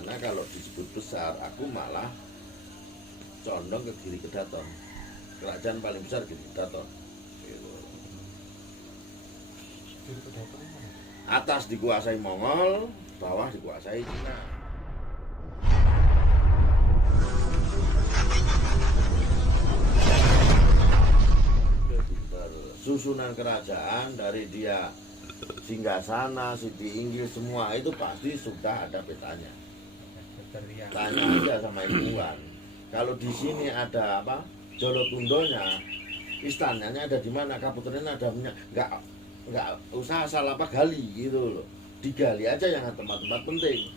Karena kalau disebut besar, aku malah condong ke Giri Kedaton. Kerajaan paling besar Giri Kedaton. Gitu. Atas dikuasai Mongol, bawah dikuasai Cina. Susunan kerajaan dari dia Singgasana, Siti Inggil, semua itu pasti sudah ada petanya. Tanya aja sama ilmuwan. Kalau di sini ada apa? Jolotundonya, istananya ada di mana? Kaputennya ada minyak. Nggak usah asal apa gali gitu loh. Digali aja yang tempat-tempat penting.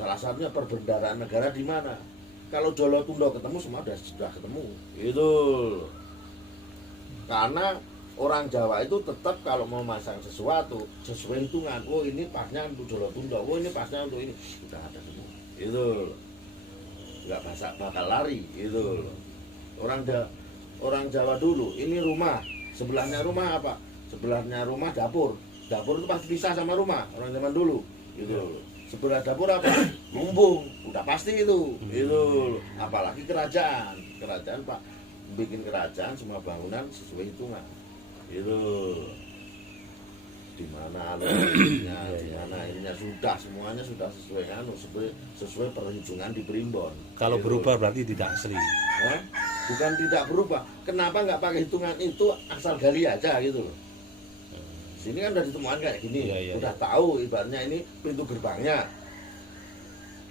Salah satunya perbendaharaan negara di mana? Kalau Jolotundo ketemu semua sudah ketemu. Itu. Karena orang Jawa itu tetap kalau mau masang sesuatu sesuai hitungan. Oh ini pasnya untuk Jolotundo, oh ini pasnya untuk ini. Sudah ada semua. Itu nggak bakal lari. Itu orang Jawa dulu. Ini rumah, sebelahnya rumah apa? Sebelahnya rumah dapur. Dapur itu pasti pisah sama rumah orang zaman dulu. Gitu. Sebelah dapur apa? Lumbung. Udah pasti itu. Itu. Apalagi kerajaan. Kerajaan Pak bikin kerajaan semua bangunan sesuai hitungan. Itu di mana alurnya, di mana ininya sudah semuanya sudah sesuai sesuai perhitungan di Primbon. Kalau itu berubah berarti tidak asli. Bukan tidak berubah. Kenapa nggak pakai hitungan itu asal gali aja gitu loh. Sini kan udah ditemukan kayak gini, udah tahu ibaratnya ini pintu gerbangnya.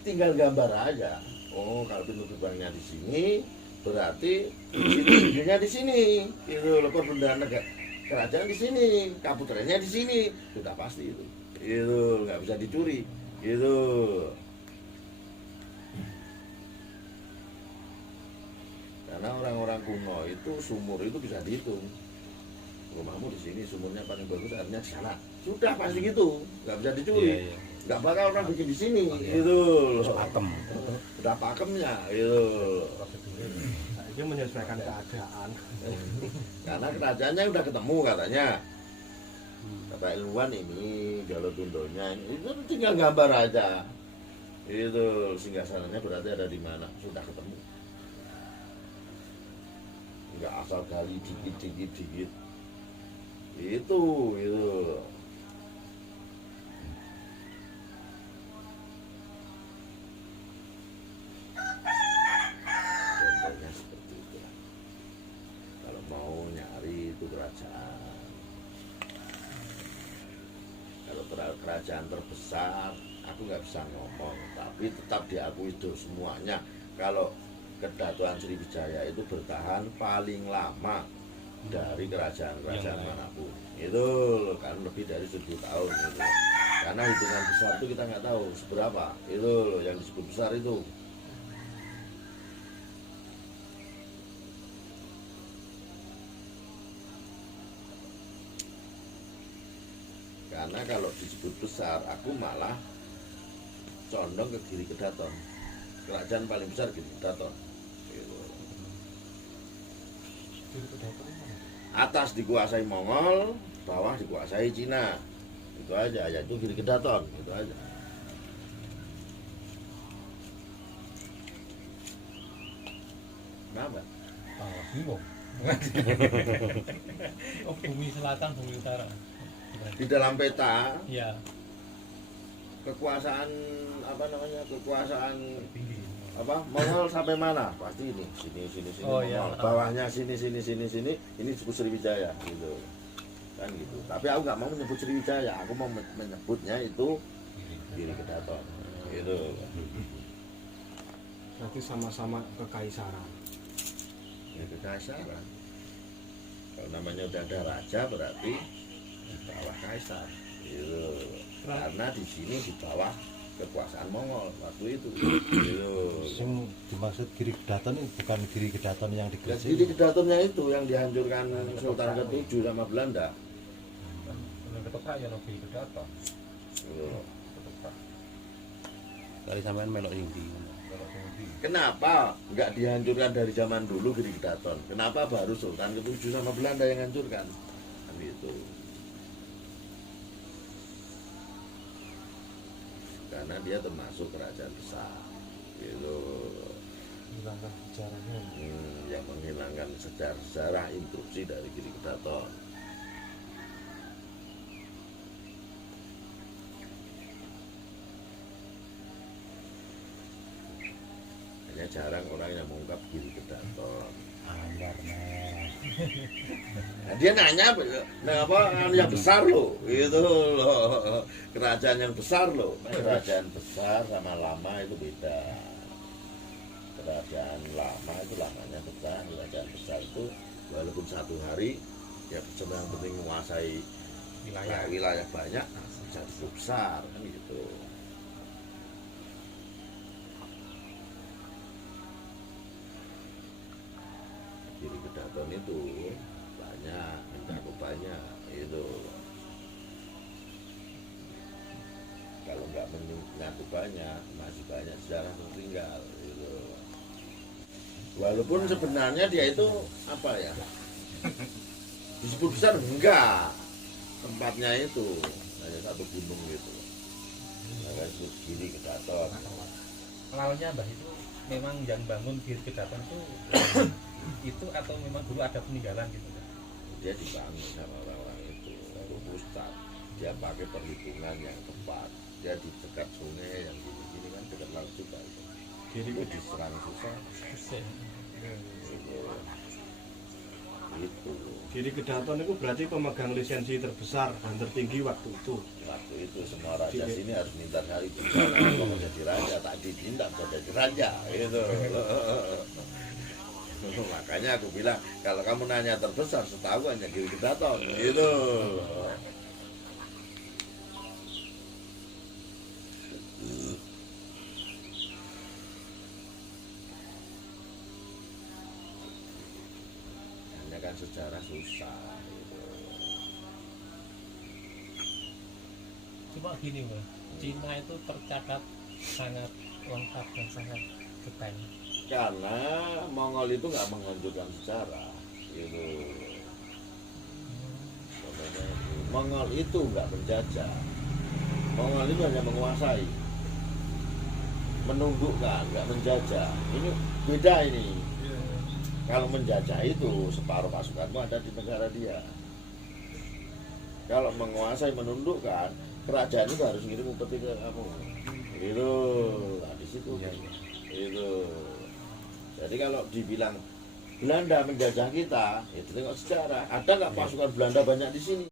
Tinggal gambar aja. Oh kalau pintu gerbangnya di sini berarti pintunya di sini. Itu loh perbendaharaan negara. Kerajaan di sini, kaputennya di sini, sudah pasti itu. Itu nggak bisa dicuri. Itu. Karena orang-orang kuno itu sumur itu bisa dihitung. Rumahmu di sini, sumurnya paling bagus, airnya di sana. Sudah pasti gitu, nggak bisa dicuri. Nggak bakal orang bikin di sini. Itu. Pakem. Udah pakemnya. Itu. Dia menyesuaikan keadaan. Karena kerajaannya udah ketemu katanya. Kata ilmuwan ini Jolotundonya itu tinggal gambar aja. Itu singgasananya berarti ada di mana, sudah ketemu. Enggak asal gali dikit. Itu. Kerajaan terbesar aku nggak bisa ngomong, tapi tetap diakui itu semuanya. Kalau Kedatuan Sriwijaya itu bertahan paling lama dari kerajaan-kerajaan manapun. Itu kan lebih dari 1000 tahun gitu. Karena hitungan besar itu kita nggak tahu seberapa. Itu yang disebut besar itu. Karena kalau disebut besar, aku malah condong ke Giri Kedaton. Kerajaan paling besar Giri Kedaton. Gitu. Atas dikuasai Mongol, bawah dikuasai Cina. Itu aja, yaitu Giri Kedaton. Itu aja. Kenapa? Bingung. Oh, bumi selatan, bumi utara. Di dalam peta ya kekuasaan apa Mongol sampai mana pasti ini sini oh, Mongol. ya. Bawahnya sini ini disebut Sriwijaya gitu kan gitu. Tapi aku nggak mau menyebut Sriwijaya, aku mau menyebutnya itu Giri Kedaton gitu. Nanti sama-sama kekaisaran. Ya kekaisaran. Kalau namanya udah ada raja berarti di bawah kaisar gitu. Karena di sini di bawah kekuasaan Mongol waktu itu gitu. Yang dimaksud Giri Kedaton ini bukan Giri Kedaton yang di Gresik. Giri Kedatonnya itu yang dihancurkan Sultan ke-7 sama Belanda. ketoprak ya Giri Kedaton. Kali sampean melok Hindi. Kenapa nggak dihancurkan dari zaman dulu Giri Kedaton? Kenapa baru Sultan ke-7 sama Belanda yang hancurkan? Kan itu. karena dia termasuk kerajaan besar gitu. Hilangkan sejarahnya. Yang menghilangkan sejarah instruksi dari Giri Kedaton. Hanya jarang orang yang mengungkap Giri Kedaton. Anggarnya. Nah, dia nanya, nah apa yang besar loh, gitu loh, kerajaan yang besar loh. Kerajaan besar sama lama itu beda. Kerajaan lama itu lamanya besar, kerajaan besar itu walaupun satu hari ya yang penting menguasai wilayah banyak bisa disebut besar kan gitu. Giri Kedaton itu banyak, mencakup banyak itu. Kalau nggak mencakup banyak, masih banyak sejarah tertinggal itu. Walaupun sebenarnya dia itu apa ya? Disebut besar enggak, tempatnya itu hanya satu gunung gitu. Maka disebut Giri Kedaton. Awalnya Mbah itu memang yang bangun Giri Kedaton itu atau memang dulu ada peninggalan gitu? Dia dibangun sama orang-orang itu, lalu Ustad. Dia pakai perhitungan yang tepat. Dia di dekat sungai yang gini-gini kan dekat laut juga itu. Giri Itu diserang susah. Itu Giri Kedaton itu berarti pemegang lisensi terbesar dan tertinggi waktu itu. waktu itu semua raja sini harus minta hari itu kalau mau jadi raja, tak ditindak bisa jadi raja gitu. Makanya aku bilang kalau kamu nanya terbesar setahu hanya Giri Kedaton gitu. Hanya kan sejarah susah gitu. Cuma gini Mbah, Cina itu tercatat sangat lengkap dan sangat detail. Karena Mongol itu nggak menunjukkan sejarah gitu. Contohnya itu. Mongol itu nggak menjajah. Mongol itu hanya menguasai, menundukkan, nggak menjajah. Ini beda ini. Kalau menjajah itu separuh pasukanmu ada di negara dia. Kalau menguasai, menundukkan, kerajaan itu harus ngirim upeti ke kamu. Gitu. Nah, di situ. Itu. Jadi kalau dibilang Belanda menjajah kita, itu tengok sejarah. Ada nggak pasukan Belanda banyak di sini?